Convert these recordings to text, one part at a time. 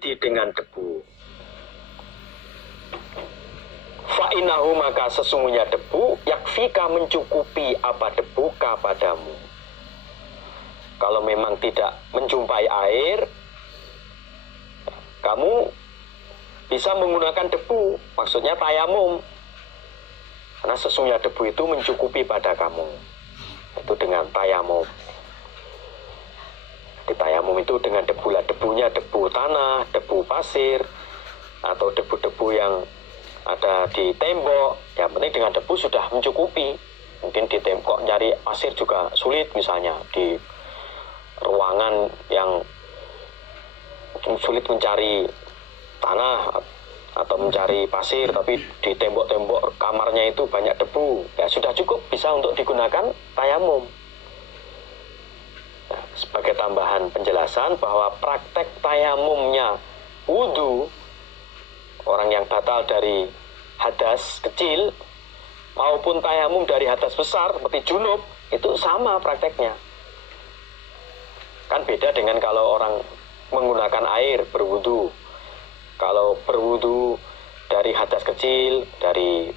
mandi dengan debu. Fa'inahu, maka sesungguhnya debu, yakfika, mencukupi apa debu padamu. Kalau memang tidak menjumpai air, kamu bisa menggunakan debu, maksudnya tayamum. Karena sesungguhnya debu itu mencukupi pada kamu. Itu dengan tayamum. Di tayamum itu dengan debu lah, debunya debu tanah, debu pasir, atau debu-debu yang ada di tembok. Yang penting dengan debu sudah mencukupi. Mungkin di tembok nyari pasir juga sulit, misalnya di ruangan yang sulit mencari tanah atau mencari pasir, tapi di tembok-tembok kamarnya itu banyak debu, ya sudah cukup, bisa untuk digunakan tayamum. Nah, sebagai tambahan penjelasan bahwa praktek tayamumnya wudhu orang yang batal dari hadas kecil maupun tayamum dari hadas besar seperti junub, itu sama prakteknya. Kan beda dengan kalau orang menggunakan air berwudu. Kalau berwudu dari hadas kecil, dari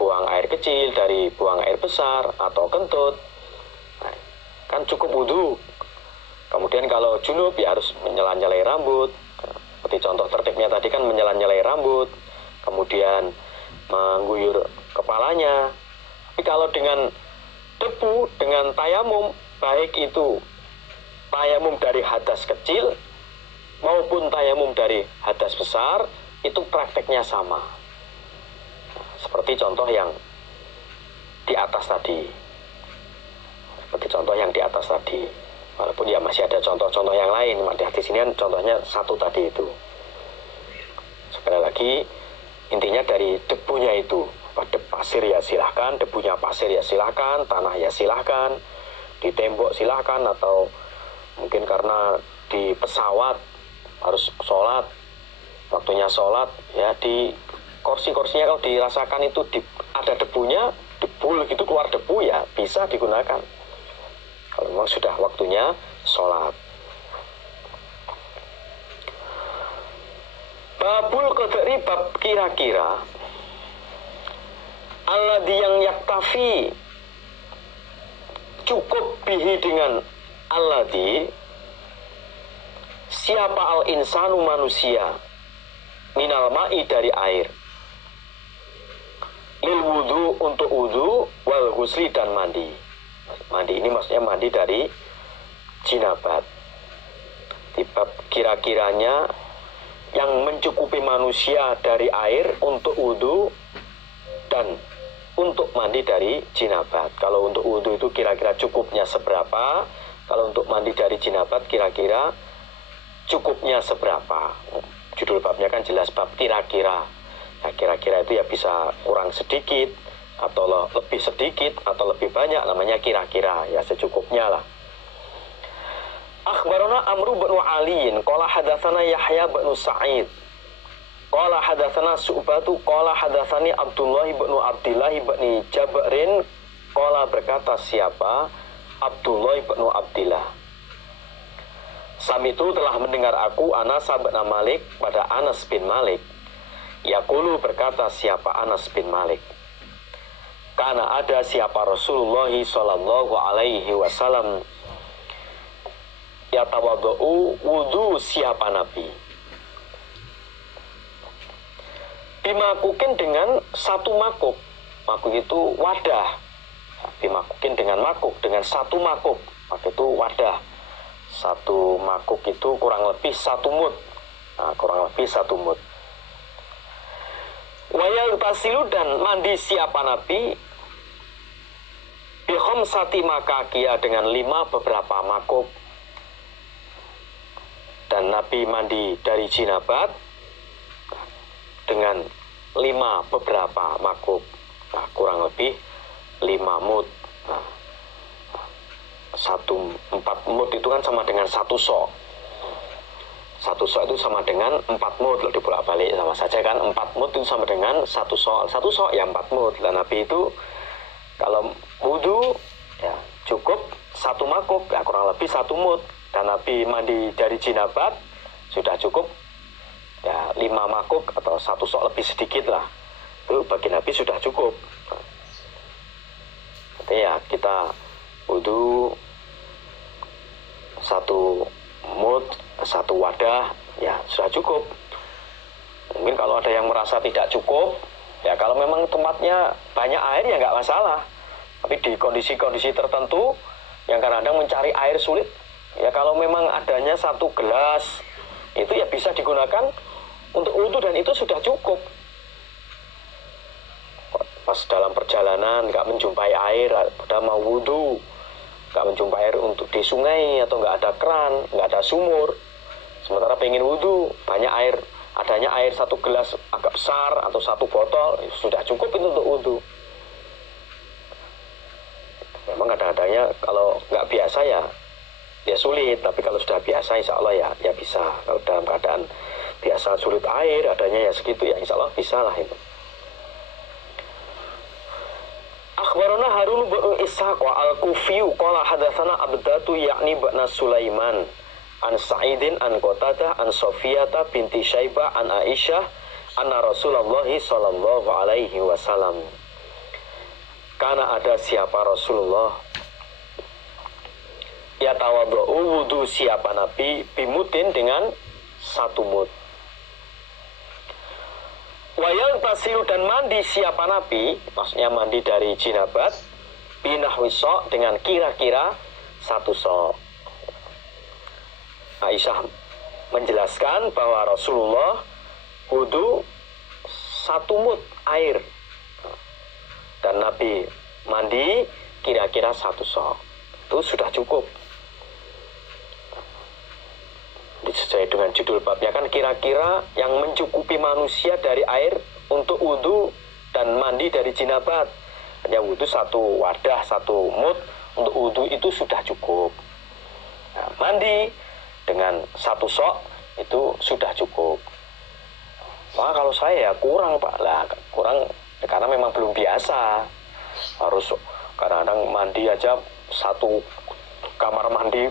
buang air kecil, dari buang air besar atau kentut, kan cukup wudu. Kemudian kalau junub ya harus menyela-nyelai rambut. Seperti contoh tertibnya tadi kan menyela-nyelai rambut, kemudian mengguyur kepalanya. Tapi kalau dengan debu, dengan tayamum, baik itu tayamum dari hadas kecil maupun tayamum dari hadas besar, itu prakteknya sama. Seperti contoh yang di atas tadi. Walaupun ya masih ada contoh-contoh yang lain. Di sini kan contohnya satu tadi itu. Sekali lagi, intinya dari debunya itu. Pada pasir ya silahkan, debunya pasir ya silahkan, tanah ya silahkan, di tembok silahkan, atau mungkin karena di pesawat harus sholat, waktunya sholat, ya di kursi-kursinya kalau dirasakan itu ada debunya, debu itu keluar debu, ya bisa digunakan kalau memang sudah waktunya sholat. Babul qadri, bab kira-kira. Alladhi, yang yaktafi, cukup bihi dengan alladhi, siapa al-insanu, manusia, minal ma'i, dari air, lil wudu, untuk wudu, wal ghusli, dan mandi. Mandi ini maksudnya mandi dari jinabat. Bab kira-kiranya yang mencukupi manusia dari air untuk wudu dan untuk mandi dari jinabat. Kalau untuk wudu itu kira-kira cukupnya seberapa, kalau untuk mandi dari jinabat kira-kira cukupnya seberapa. Judul babnya kan jelas, bab kira-kira. Nah, kira-kira itu ya bisa kurang sedikit, atau lebih sedikit, atau lebih banyak, namanya kira-kira, ya secukupnya lah. Akhbarana Amru bin Aliin qala hadatsana Yahya bin Sa'id qala hadatsana Su'batu qala hadatsani Abdullah bin Abdillah bin Jabrin qala, berkata siapa? Abdullah bin Abdillah, Samitu, telah mendengar aku, Anas bin Malik, pada Anas bin Malik, yaqulu, berkata siapa Anas bin Malik, karena ada siapa Rasulullah sallallahu alaihi wasallam yatawadhu, wudu siapa Nabi, bimakukin, dengan satu makuk. Makuk itu wadah. Bimakukin dengan makuk, dengan satu makuk. Makuk itu wadah. Satu makuk itu kurang lebih satu mud. Nah, kurang lebih satu mud. Wayal tasilu, dan mandi siapa Nabi, bikhamsati makakia, dengan 5 beberapa makuk. Dan Nabi mandi dari jinabat dengan 5 beberapa makuk. Nah, kurang lebih 5 mud. Nah, 4 mud itu kan sama dengan 1 sok. 1 sok itu sama dengan 4 mud. Kalau dibolak-balik sama saja kan, 4 mud itu sama dengan 1 sok. 1 sok ya 4 mud. Dan Nabi itu kalau wudu ya cukup 1 makuk, ya kurang lebih 1 mud. Dan Nabi mandi dari jinabat sudah cukup. Ya 5 makuk atau 1 sok lebih sedikit lah, itu bagi Nabi sudah cukup. Artinya ya kita wudu 1 mud, 1 wadah, ya sudah cukup. Mungkin kalau ada yang merasa tidak cukup, ya kalau memang tempatnya banyak air ya nggak masalah. Tapi di kondisi-kondisi tertentu yang kadang-kadang mencari air sulit, ya kalau memang adanya 1 gelas itu ya bisa digunakan untuk wudu dan itu sudah cukup. Pas dalam perjalanan nggak menjumpai air, padahal mau wudu, nggak menjumpai air untuk di sungai atau nggak ada keran, nggak ada sumur, sementara pengen wudu, banyak air, adanya air 1 gelas agak besar atau 1 botol, sudah cukup itu untuk wudu. Memang kadang-kadangnya kalau nggak biasa ya sulit, tapi kalau sudah biasa insya Allah ya bisa. Kalau dalam keadaan biasa sulit air, adanya ya segitu, ya insya Allah bisa lah itu. Akhbarana Harun bin Ishaq wa al-Kufi qala hadatsana Abdatu yakni ba'na Sulaiman an Sa'idin an Qatadah an Sofiyata binti Syaibah an Aisyah anna Rasulullah sallallahu alaihi wasallam. Karena ada siapa Rasulullah ya tawadhu wudu siapa Nabi bimutin dengan 1 mud. Wayang tasilu dan mandi siapa Nabi, maksudnya mandi dari jinabat, binahwi sok dengan kira-kira 1 sok. Aisyah menjelaskan bahwa Rasulullah wudu 1 mud air dan Nabi mandi kira-kira 1 sok. Itu sudah cukup. Sesuai dengan judul babnya kan kira-kira yang mencukupi manusia dari air untuk wudu dan mandi dari jinabat. Hanya wudu 1 wadah 1 mud untuk wudu itu sudah cukup. Nah, mandi dengan 1 sok itu sudah cukup. Wah kalau saya ya kurang Pak lah, kurang ya, karena memang belum biasa. Harus kadang-kadang mandi aja 1 kamar mandi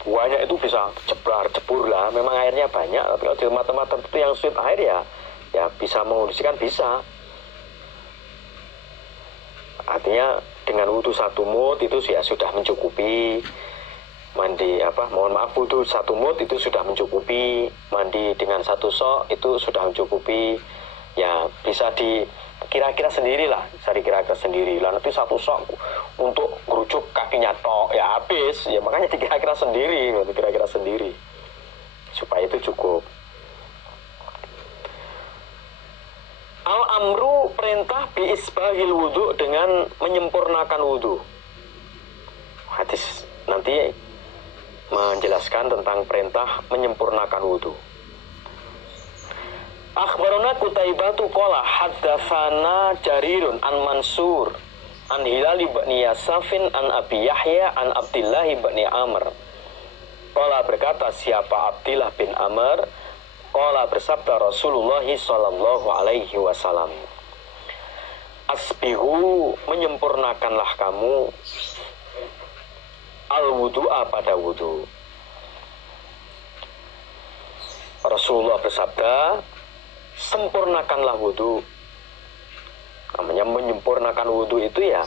banyak itu bisa jebur lah, memang airnya banyak. Tapi kalau di tempat-tempat tertentu yang sulit air ya bisa mengondisikan bisa. Artinya dengan wudu 1 mud itu ya sudah mencukupi. Mandi wudu 1 mud itu sudah mencukupi. Mandi dengan 1 sok itu sudah mencukupi. Ya bisa kira-kira sendiri lah, kira-kira sendiri lah. Nanti 1 sok untuk ngerucuk kakinya tok ya habis, ya makanya dikira-kira sendiri supaya itu cukup. Al-amru perintah bi isbahil wudu dengan menyempurnakan wudu. Hadis nanti menjelaskan tentang perintah menyempurnakan wudu. Akhbarana Qutaibatu qala haddatsana Jarirun an Mansur an Hilal bin Yasafin an Abi Yahya an Abdullah bin Amr. Qala berkata siapa Abdullah bin Amr, qala bersabda Rasulullah sallallahu alaihi wasallam, asbihu menyempurnakanlah kamu al-wudu'a pada wudu. Rasulullah bersabda, sempurnakanlah wudu. Namanya menyempurnakan wudu itu ya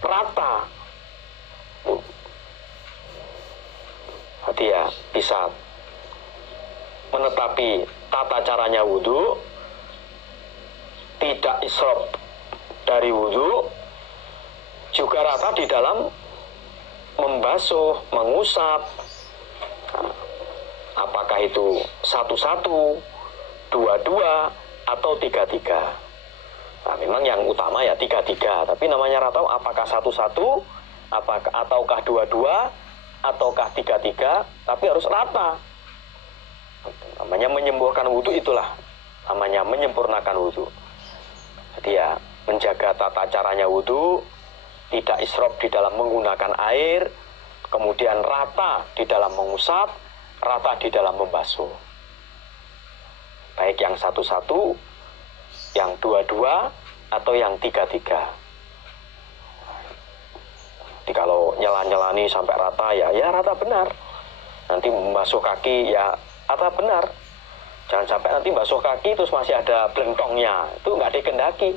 rata. Hati ya bisa menetapi tata caranya wudu, tidak israf dari wudu, juga rata di dalam membasuh, mengusap. Apakah itu 1-1, 2-2, atau 3-3. Nah, memang yang utama ya 3-3, tapi namanya rata apakah 1-1, ataukah 2-2, ataukah 3-3, tapi harus rata. Namanya menyembuhkan wudu itulah namanya menyempurnakan wudu. Jadi ya menjaga tata caranya wudu, tidak israf di dalam menggunakan air, kemudian rata di dalam mengusap, rata di dalam membasuh. Baik yang 1-1, yang 2-2, atau yang 3-3. Jadi kalau nyela-nyelani sampai rata ya rata benar. nanti membasuh kaki ya apa benar. Jangan sampai nanti basuh kaki terus masih ada blentongnya, itu nggak dikehendaki.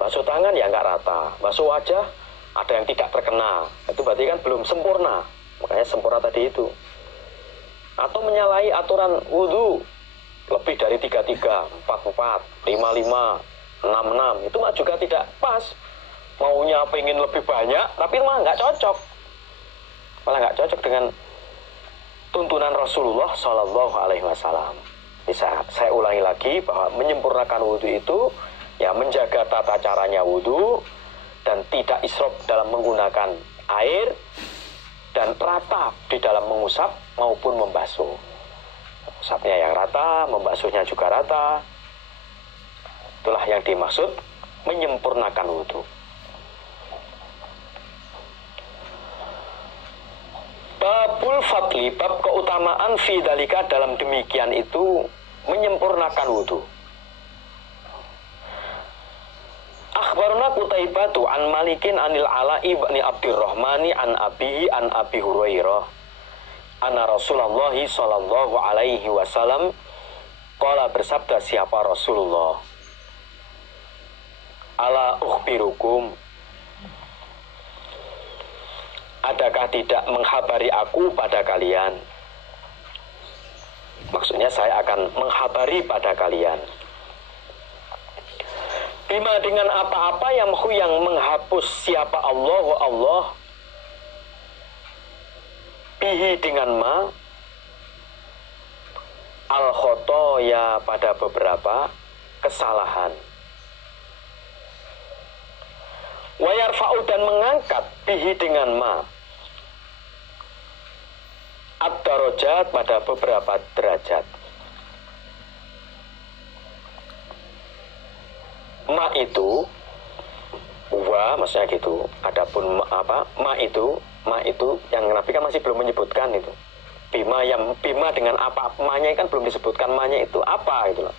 Basuh tangan ya nggak rata, basuh wajah ada yang tidak terkena, itu berarti kan belum sempurna. Makanya sempurna tadi itu. Atau menyalahi aturan wudhu lebih dari 33, 44, 55, 66, itu mah juga tidak pas. Maunya pengen lebih banyak, tapi malah nggak cocok. Malah nggak cocok dengan tuntunan Rasulullah Shallallahu Alaihi Wasallam. Bisa saya ulangi lagi bahwa menyempurnakan wudhu itu ya menjaga tata caranya wudhu dan tidak israf dalam menggunakan air dan rata di dalam mengusap maupun membasuh. Usapnya yang rata, membasuhnya juga rata. Itulah yang dimaksud menyempurnakan wudhu. Babul fadli, bab keutamaan fi dalika dalam demikian itu menyempurnakan wudhu. Akhbarna Qutaibatu an Malikin anil Ala'i ibni Abdurrahmani an Abihi an Abi Hurairah anna Rasulullah sallallahu alaihi wasallam qala, bersabda siapa Rasulullah, ala ukhbirukum, adakah tidak menghabari aku pada kalian? Maksudnya saya akan menghabari pada kalian. Bima, dengan apa-apa yang menghapus siapa Allah bihi dengan ma al khotoya pada beberapa kesalahan. Wa yarfa'u, dan mengangkat bihi dengan ma ad-darajat pada beberapa derajat. Ma itu wa maksudnya gitu. Adapun apa? Ma itu yang Nabi kan masih belum menyebutkan itu. Bima dengan apa? Ma-nya kan belum disebutkan, ma-nya itu apa gitu loh.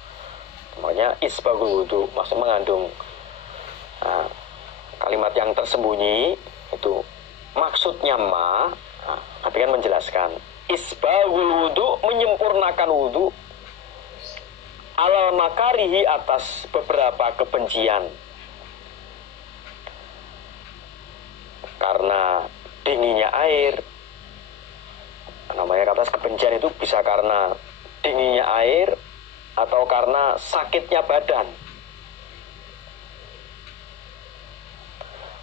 Makanya isbagul wudu maksud mengandung kalimat yang tersembunyi itu maksudnya ma. Nabi kan menjelaskan isbagul wudu, menyempurnakan wudu, alal makarihi, atas beberapa kebencian. Karena dinginnya air, namanya atas kebencian itu bisa karena dinginnya air atau karena sakitnya badan.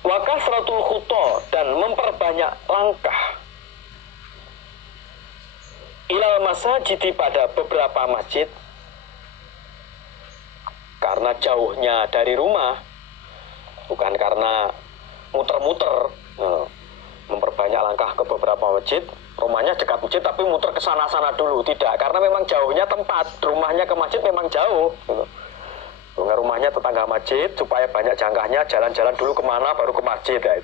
Wa kasratul khuta, dan memperbanyak langkah. Ilal masajidi, pada beberapa masjid. Karena jauhnya dari rumah, bukan karena muter-muter, memperbanyak langkah ke beberapa masjid. Rumahnya dekat masjid tapi muter ke sana-sana dulu, tidak, karena memang jauhnya tempat, rumahnya ke masjid memang jauh gitu. Rumahnya tetangga masjid, supaya banyak jangkahnya, jalan-jalan dulu kemana baru ke masjid ya.